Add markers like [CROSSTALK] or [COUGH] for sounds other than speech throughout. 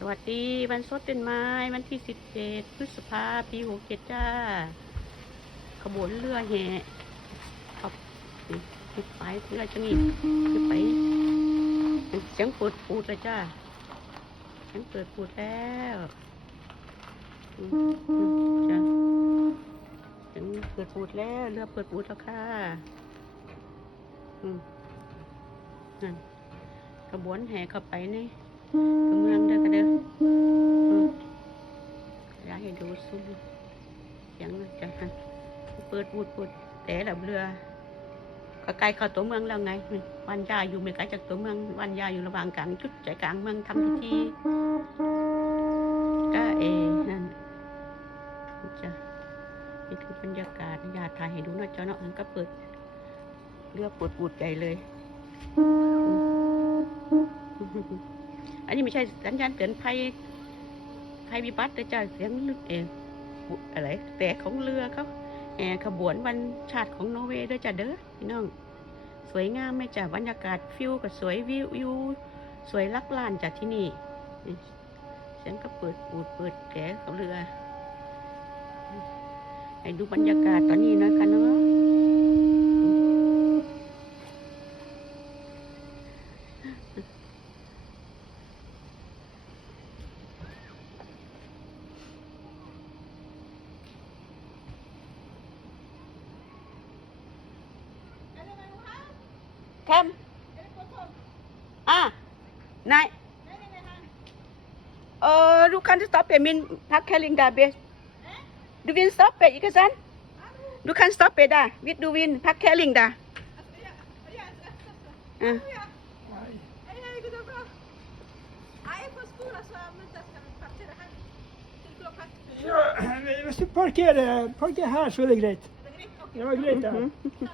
สวัสดีวันสดเป็นไม้วันที่สิบเจ็ดพฤษภาปีหกเจ็ดจ้า ขบวนเรือแห่ขอบไปเรือจะมีคือไปเสียงปูดปูดเลยจ้าเสียงเปิดปูดแล้วจ้าเสียงเปิดปูดแล้วเรือเปิดปูดแล้วค่ะอืมนั่นขบวนแห่เข้าไปนี่ ตัวเมืองเด้อกันเด้ออยากให้ดูซุ้มเสียงนะจ้ะเปิดปูดปูดแต่ละเรือก็ใกล้เข้าตัวเมืองแล้วไงวันยาอยู่ไม่ไกลจากตัวเมืองวันยาอยู่ระหว่างกลางจุดใจกลางเมืองทำพิธีก็เอนั่นจ้ะนี่คือบรรยากาศอยากถ่ายให้ดูนะจ๊ะเนาะก็เปิดเรือปวดปูดใจเลยอั นนี้ไม่ใช่สัญญาณเตือนภัยภัยวิบัติแต่จ้ะเสียงเองอะไรแต่ของเรือเขาแห่ขบวนวันชาติของนอร์เวย์ด้วยจ้ะเด้อพี่น้อง สวยงามไหมจ้ะบรรยากาศฟิวกับสวยวิวสวยลักลานจากที่นี่เสียงก็เปิดปูดเปิดแกของเรือให้ดูบรรยากาศตอนนี้นะคะเนาะ Kem à Này. Ờ, du kannst stoppen min Parkhelling da bist Du willst stoppen, ikke sant? À? Du kannst stoppen da, mit du willst Parkhelling da Ah à. [COUGHS] Hvis du parkerer, parkerer her, så er det greit. Mm-hmm. Det var greit, ja. Mm-hmm.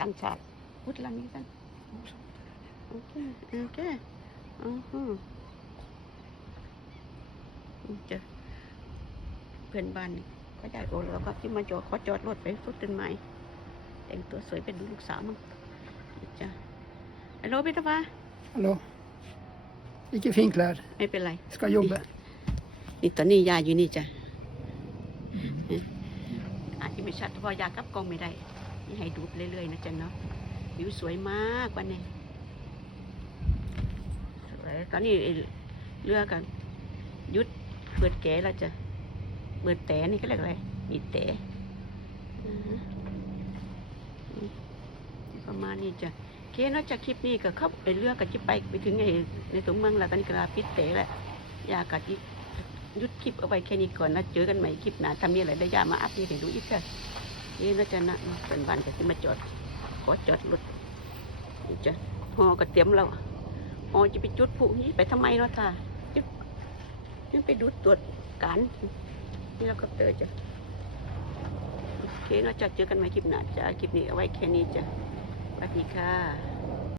ต่างชาติพูดลังนี้กันโอเคโอเคอือฮึเจอเพื่อนบ้านนี่เขาได้โอแล้วก็ที่มาจอดขอจอดรถไปฟุตต้นไม้แต่งตัวสวยเป็นลูกสาวมั้งจ้ะฮัลโหลพี่ตาฟ้า Hallo. Ikke finklær. ไม่เป็นไร Skal jobbe. นี่ตอนนี้ยาอยู่นี่จ้ะอาจจะไม่ชัดเพราะยากลับกล้องไม่ได้ นี่ให้ดูเรื่อยๆนะจ๊ะเนาะวิวสวยมากวันนี้สวยตอนนี้เรือกันยุดเปิดแกะแล้วจ้ะเปิดแต่นี่ก็เรียกอะไรมีแต่อือฮึนี่ประมาณนี้จ้ะเคนอกจากคลิปนี้ก็เข้าไปเรือกับจิไปไปถึงไอ้ในตัวเมืองแล้วกันกระปิดแต่แหละอยากกัดจิหยุดคลิปเอาไว้แค่นี้ก่อนนะเจอกันใหม่คลิปหน้าถ้ามีอะไรได้ยามาอัพเดตให้ดูอีกจ้ะ นี่นะจ๊ะนะเป็นบ้านก็จะมาจอด ขอจอดรถนี่จ้ะหอก็เตรียมแล้วหอจะไปจุดผู้นี้ไปทำไมเนาะตาจุดจุดไปดูตรวจการนี่เราก็เตอจ้ะโอเคเนาะจ้ะเจอกันใหม่คลิปหน้าจ้ะคลิปนี้เอาไว้แค่นี้จ้ะสวัสดีค่ะ